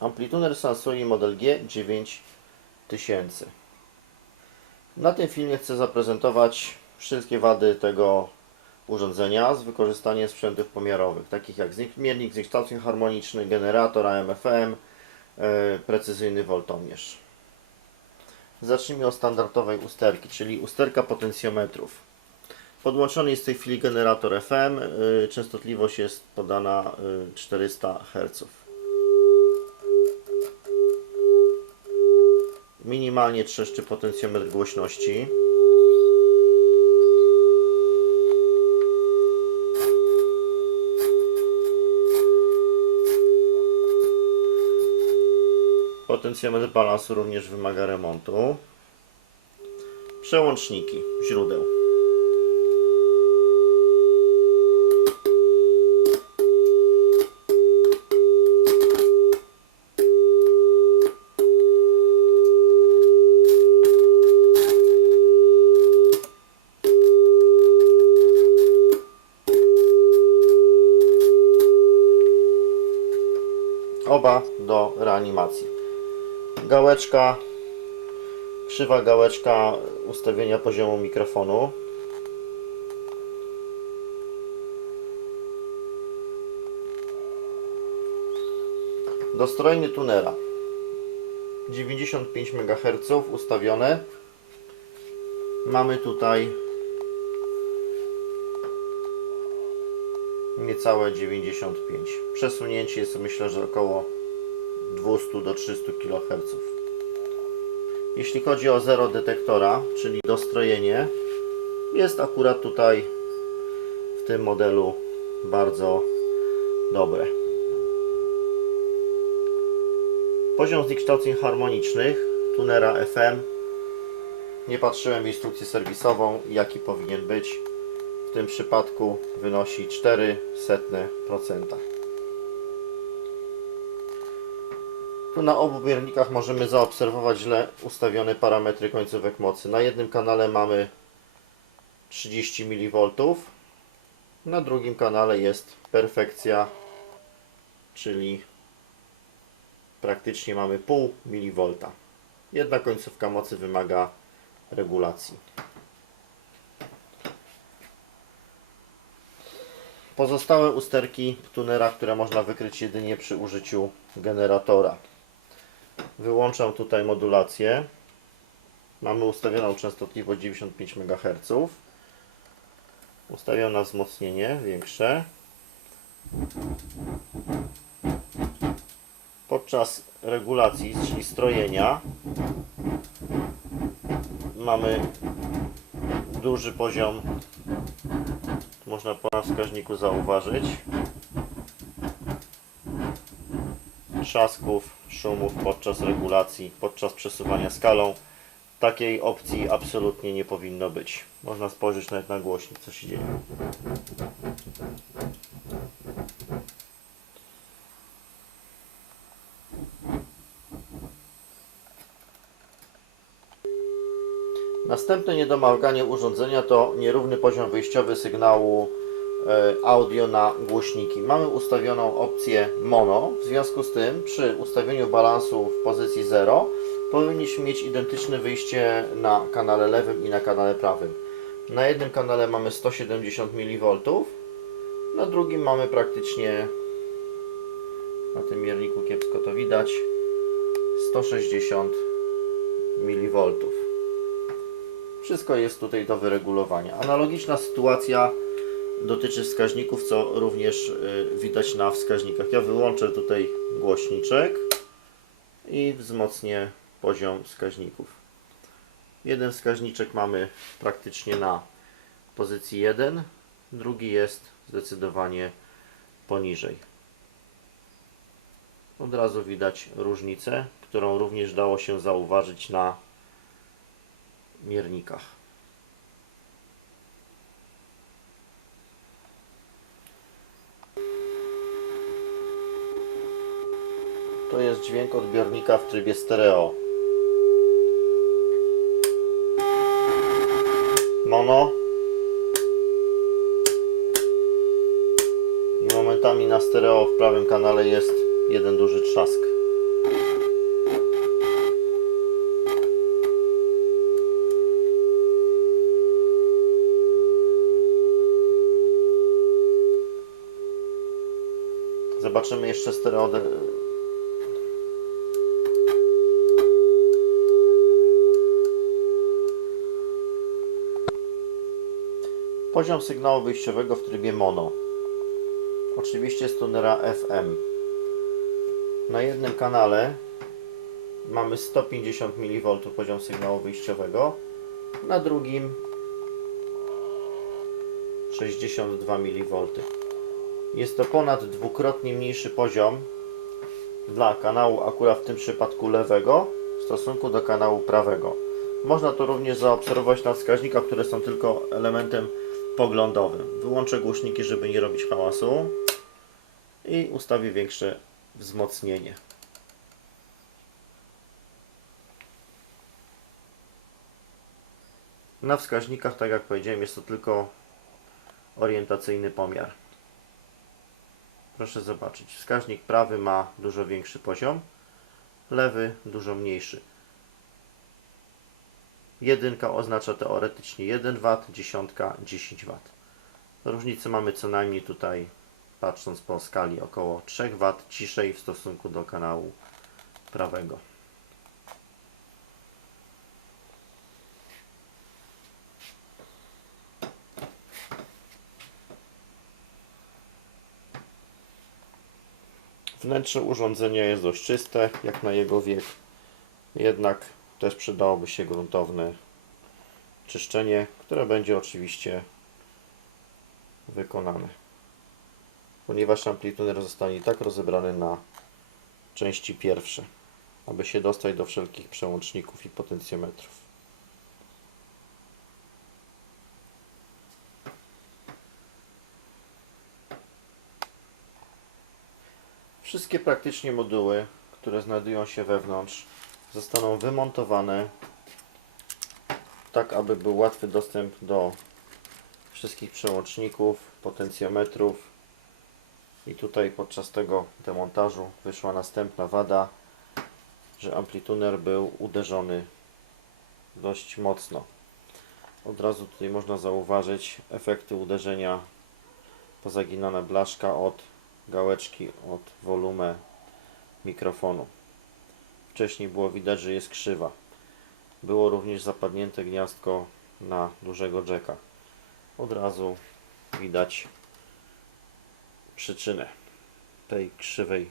Amplituner Sansui Model G9000. Na tym filmie chcę zaprezentować wszystkie wady tego urządzenia z wykorzystaniem sprzętów pomiarowych, takich jak miernik zniekształceń harmonicznych, generator AM/FM, precyzyjny woltomierz. Zacznijmy od standardowej usterki, czyli usterka potencjometrów. Podłączony jest w tej chwili generator FM, częstotliwość jest podana 400 Hz. Minimalnie trzeszczy potencjometr głośności. Potencjometr balansu również wymaga remontu. Przełączniki źródeł. Oba do reanimacji. Gałeczka, krzywa gałeczka ustawienia poziomu mikrofonu. Dostrojny tunera 95 MHz ustawione. Mamy tutaj niecałe 95. Przesunięcie jest, myślę, że około 200 do 300 kHz. Jeśli chodzi o zero detektora, czyli dostrojenie, jest akurat tutaj w tym modelu bardzo dobre. Poziom zniekształceń harmonicznych tunera FM. Nie patrzyłem w instrukcję serwisową, jaki powinien być. W tym przypadku wynosi 0,04%. Tu na obu miernikach możemy zaobserwować źle ustawione parametry końcówek mocy. Na jednym kanale mamy 30 mV, na drugim kanale jest perfekcja, czyli praktycznie mamy 0,5 mV. Jedna końcówka mocy wymaga regulacji. Pozostałe usterki tunera, które można wykryć jedynie przy użyciu generatora. Wyłączam tutaj modulację. Mamy ustawioną częstotliwość 95 MHz. Ustawiam na wzmocnienie większe. Podczas regulacji, czyli strojenia, mamy duży poziom, można na wskaźniku zauważyć, trzasków, szumów podczas regulacji, podczas przesuwania skalą. Takiej opcji absolutnie nie powinno być. Można spojrzeć nawet na głośnik, co się dzieje. Następne niedomaganie urządzenia to nierówny poziom wyjściowy sygnału audio na głośniki. Mamy ustawioną opcję mono, w związku z tym przy ustawieniu balansu w pozycji 0 powinniśmy mieć identyczne wyjście na kanale lewym i na kanale prawym. Na jednym kanale mamy 170 mV, na drugim mamy praktycznie, na tym mierniku kiepsko to widać, 160 mV. Wszystko jest tutaj do wyregulowania. Analogiczna sytuacja dotyczy wskaźników, co również widać na wskaźnikach. Ja wyłączę tutaj głośniczek i wzmocnię poziom wskaźników. Jeden wskaźniczek mamy praktycznie na pozycji 1, drugi jest zdecydowanie poniżej. Od razu widać różnicę, którą również dało się zauważyć na miernikach. To jest dźwięk odbiornika w trybie stereo. Mono. I momentami na stereo w prawym kanale jest jeden duży trzask. Zobaczymy jeszcze poziom sygnału wyjściowego w trybie mono. Oczywiście z tunera FM. Na jednym kanale mamy 150 mV poziom sygnału wyjściowego, na drugim 62 mV. Jest to ponad dwukrotnie mniejszy poziom dla kanału akurat w tym przypadku lewego w stosunku do kanału prawego. Można to również zaobserwować na wskaźnikach, które są tylko elementem poglądowym. Wyłączę głośniki, żeby nie robić hałasu i ustawię większe wzmocnienie. Na wskaźnikach, tak jak powiedziałem, jest to tylko orientacyjny pomiar. Proszę zobaczyć, wskaźnik prawy ma dużo większy poziom, lewy dużo mniejszy. Jedynka oznacza teoretycznie 1 W, dziesiątka 10 W. Różnicę mamy co najmniej tutaj, patrząc po skali, około 3 W ciszej w stosunku do kanału prawego. Wnętrze urządzenia jest dość czyste, jak na jego wiek. Jednak też przydałoby się gruntowne czyszczenie, które będzie oczywiście wykonane. Ponieważ amplituner zostanie tak rozebrany na części pierwsze, aby się dostać do wszelkich przełączników i potencjometrów. Wszystkie praktycznie moduły, które znajdują się wewnątrz, zostaną wymontowane tak, aby był łatwy dostęp do wszystkich przełączników, potencjometrów. I tutaj podczas tego demontażu wyszła następna wada, że amplituner był uderzony dość mocno. Od razu tutaj można zauważyć efekty uderzenia, pozaginana blaszka od gałeczki, od wolumenu mikrofonu. Wcześniej było widać, że jest krzywa. Było również zapadnięte gniazdko na dużego jacka. Od razu widać przyczynę tej krzywej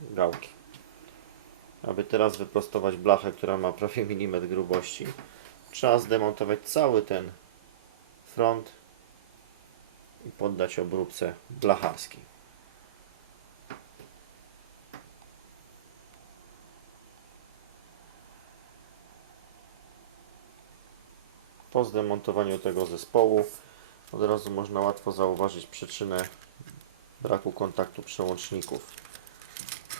gałki. Aby teraz wyprostować blachę, która ma prawie milimetr grubości, trzeba zdemontować cały ten front i poddać obróbce blacharskiej. Po zdemontowaniu tego zespołu od razu można łatwo zauważyć przyczynę braku kontaktu przełączników.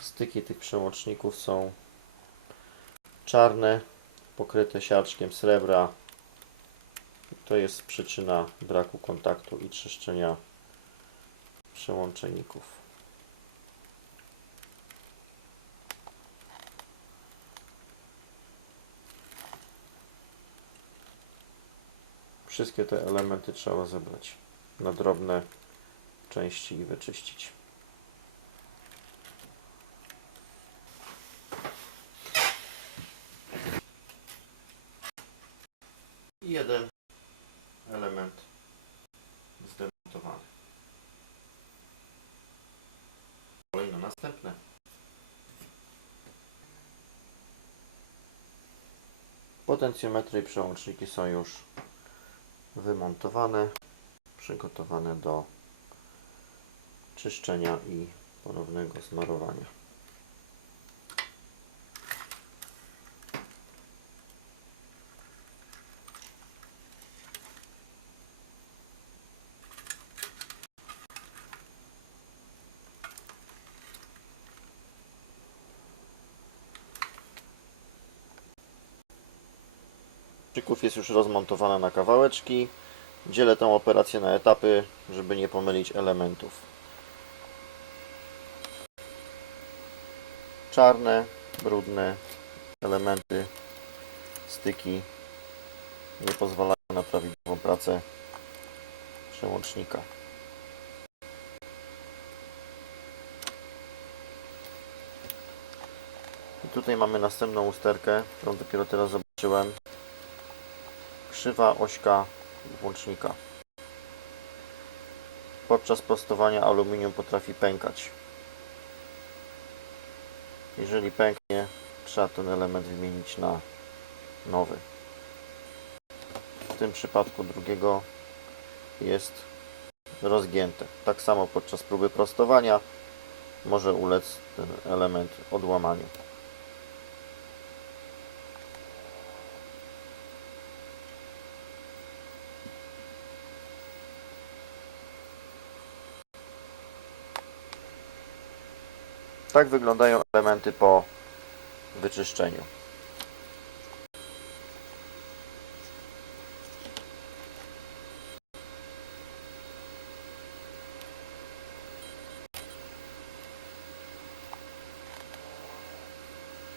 Styki tych przełączników są czarne, pokryte siarczkiem srebra. To jest przyczyna braku kontaktu i trzeszczenia przełączników. Wszystkie te elementy trzeba zebrać na drobne części i wyczyścić. I jeden element zdemontowany. Kolejno następne. Potencjometry i przełączniki są już wymontowane, przygotowane do czyszczenia i ponownego smarowania. Jest już rozmontowana na kawałeczki. Dzielę tę operację na etapy, żeby nie pomylić elementów. Czarne, brudne elementy, styki nie pozwalają na prawidłową pracę przełącznika. I tutaj mamy następną usterkę, którą dopiero teraz zobaczyłem. Krzywa ośka włącznika. Podczas prostowania aluminium potrafi pękać. Jeżeli pęknie, trzeba ten element wymienić na nowy. W tym przypadku drugiego jest rozgięte. Tak samo podczas próby prostowania może ulec ten element odłamaniu. Tak wyglądają elementy po wyczyszczeniu.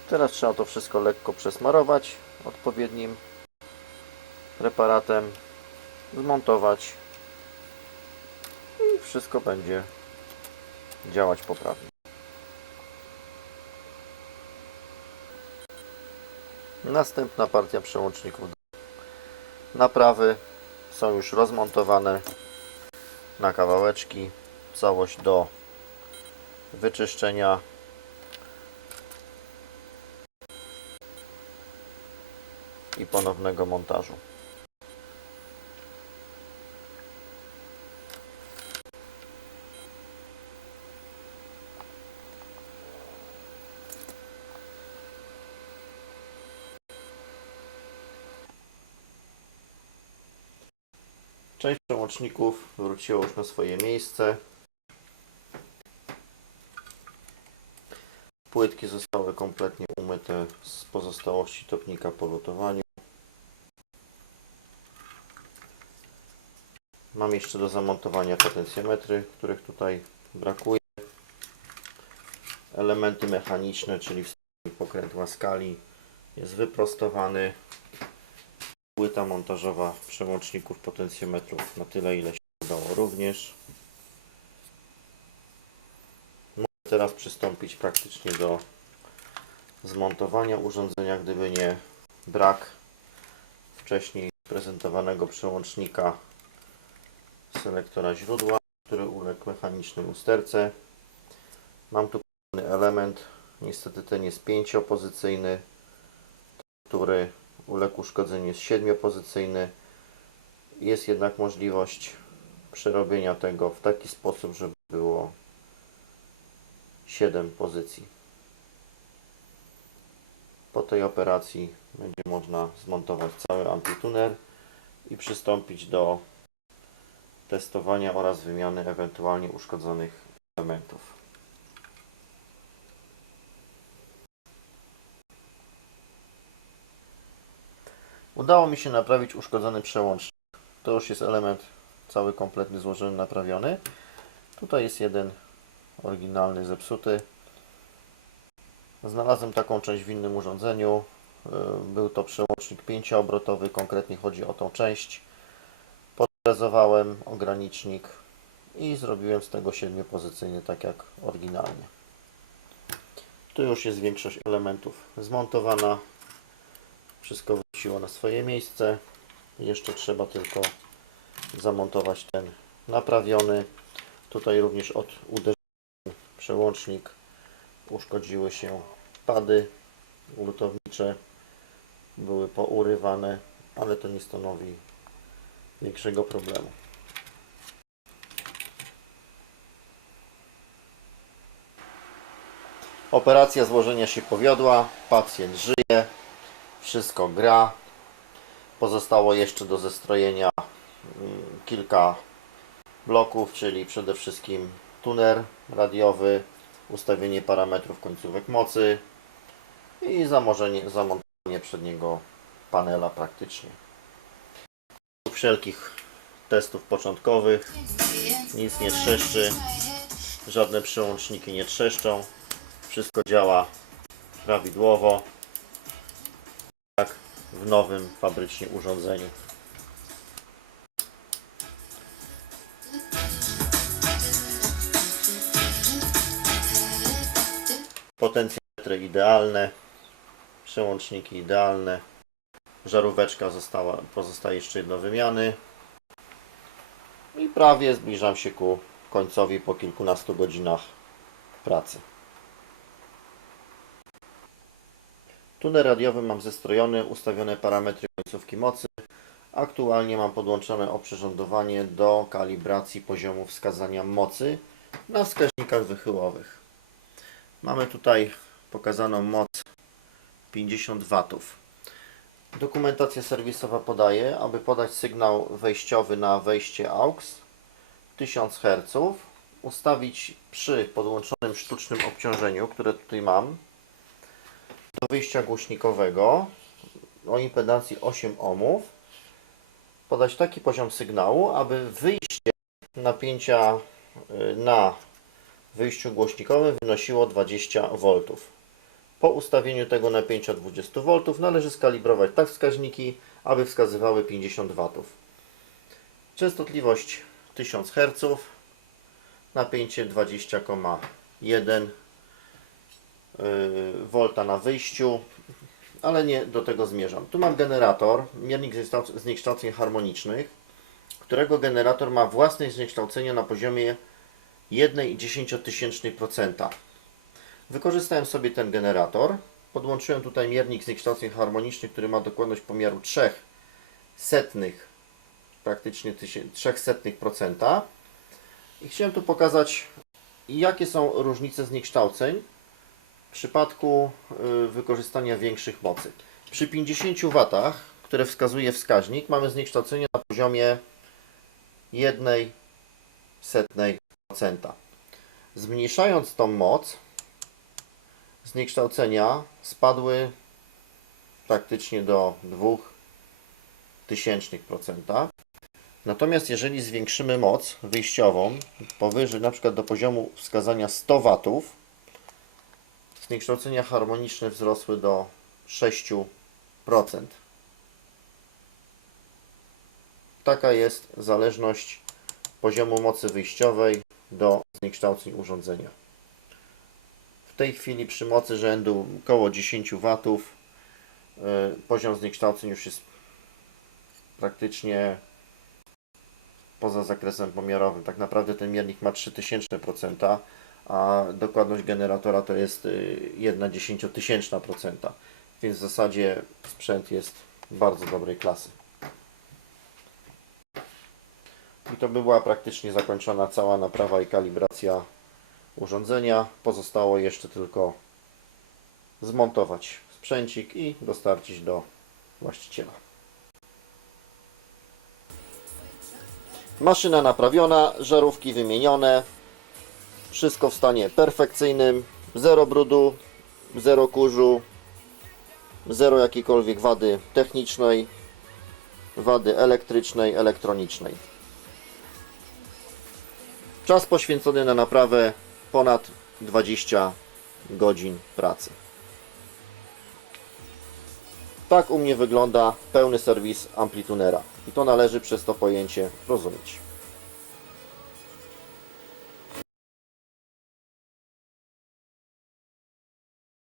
Teraz trzeba to wszystko lekko przesmarować odpowiednim preparatem, zmontować i wszystko będzie działać poprawnie. Następna partia przełączników do naprawy są już rozmontowane na kawałeczki. Całość do wyczyszczenia. I ponownego montażu. Część przełączników wróciła już na swoje miejsce. Płytki zostały kompletnie umyte z pozostałości topnika po lutowaniu. Mam jeszcze do zamontowania potencjometry, których tutaj brakuje. Elementy mechaniczne, czyli wstępnik pokrętła skali jest wyprostowany. Płyta montażowa przełączników potencjometrów na tyle, ile się udało również. Mogę teraz przystąpić praktycznie do zmontowania urządzenia, gdyby nie brak wcześniej prezentowanego przełącznika selektora źródła, który uległ mechanicznej usterce. Mam tu kolejny element, niestety ten jest 5-pozycyjny, który uległ uszkodzeniu jest 7-pozycyjny. Jest jednak możliwość przerobienia tego w taki sposób, żeby było 7 pozycji. Po tej operacji będzie można zmontować cały amplituner i przystąpić do testowania oraz wymiany ewentualnie uszkodzonych elementów. Udało mi się naprawić uszkodzony przełącznik. To już jest element cały kompletny złożony, naprawiony. Tutaj jest jeden oryginalny, zepsuty. Znalazłem taką część w innym urządzeniu. Był to przełącznik 5-obrotowy, konkretnie chodzi o tą część. Podfrezowałem ogranicznik i zrobiłem z tego 7-pozycyjny, tak jak oryginalnie. Tu już jest większość elementów zmontowana. Wszystko wróciło na swoje miejsce. Jeszcze trzeba tylko zamontować ten naprawiony. Tutaj również od uderzenia przełącznik uszkodziły się pady lutownicze. Były pourywane, ale to nie stanowi większego problemu. Operacja złożenia się powiodła, pacjent żyje, wszystko gra. Pozostało jeszcze do zestrojenia kilka bloków, czyli przede wszystkim tuner radiowy, ustawienie parametrów końcówek mocy i zamontowanie przedniego panela praktycznie. Wszelkich testów początkowych, nic nie trzeszczy, żadne przełączniki nie trzeszczą, wszystko działa prawidłowo, jak w nowym fabrycznie urządzeniu. Potencjometry parametry idealne, przełączniki idealne, żaróweczka pozostaje jeszcze jedno wymiany i prawie zbliżam się ku końcowi po kilkunastu godzinach pracy. Tunel radiowy mam zestrojony, ustawione parametry końcówki mocy. Aktualnie mam podłączone oprzyrządowanie do kalibracji poziomu wskazania mocy na wskaźnikach wychyłowych. Mamy tutaj pokazaną moc 50 W. Dokumentacja serwisowa podaje, aby podać sygnał wejściowy na wejście AUX 1000 Hz, ustawić przy podłączonym sztucznym obciążeniu, które tutaj mam, do wyjścia głośnikowego o impedancji 8 ohmów, podać taki poziom sygnału, aby wyjście napięcia na wyjściu głośnikowym wynosiło 20 V. Po ustawieniu tego napięcia 20 V należy skalibrować tak wskaźniki, aby wskazywały 50 W. Częstotliwość 1000 Hz, napięcie 20,1 V na wyjściu, ale nie do tego zmierzam. Tu mam generator, miernik zniekształceń harmonicznych, którego generator ma własne zniekształcenie na poziomie 1,1%. Wykorzystałem sobie ten generator, podłączyłem tutaj miernik zniekształceń harmonicznych, który ma dokładność pomiaru 0,03, praktycznie 0,03%. I chciałem tu pokazać, jakie są różnice zniekształceń w przypadku wykorzystania większych mocy. Przy 50 W, które wskazuje wskaźnik, mamy zniekształcenie na poziomie 0,01%. Zmniejszając tą moc, zniekształcenia spadły praktycznie do 0,02%. Natomiast jeżeli zwiększymy moc wyjściową powyżej, na przykład do poziomu wskazania 100 W, zniekształcenia harmoniczne wzrosły do 6%. Taka jest zależność poziomu mocy wyjściowej do zniekształceń urządzenia. W tej chwili przy mocy rzędu około 10 W poziom zniekształceń już jest praktycznie poza zakresem pomiarowym. Tak naprawdę ten miernik ma 0,003%, a dokładność generatora to jest 0,1%. Więc w zasadzie sprzęt jest bardzo dobrej klasy. I to by była praktycznie zakończona cała naprawa i kalibracja urządzenia. Pozostało jeszcze tylko zmontować sprzęcik i dostarczyć do właściciela. Maszyna naprawiona, żarówki wymienione, wszystko w stanie perfekcyjnym, zero brudu, zero kurzu, zero jakiejkolwiek wady technicznej, wady elektrycznej, elektronicznej. Czas poświęcony na naprawę ponad 20 godzin pracy. Tak u mnie wygląda pełny serwis Amplitunera i to należy przez to pojęcie rozumieć.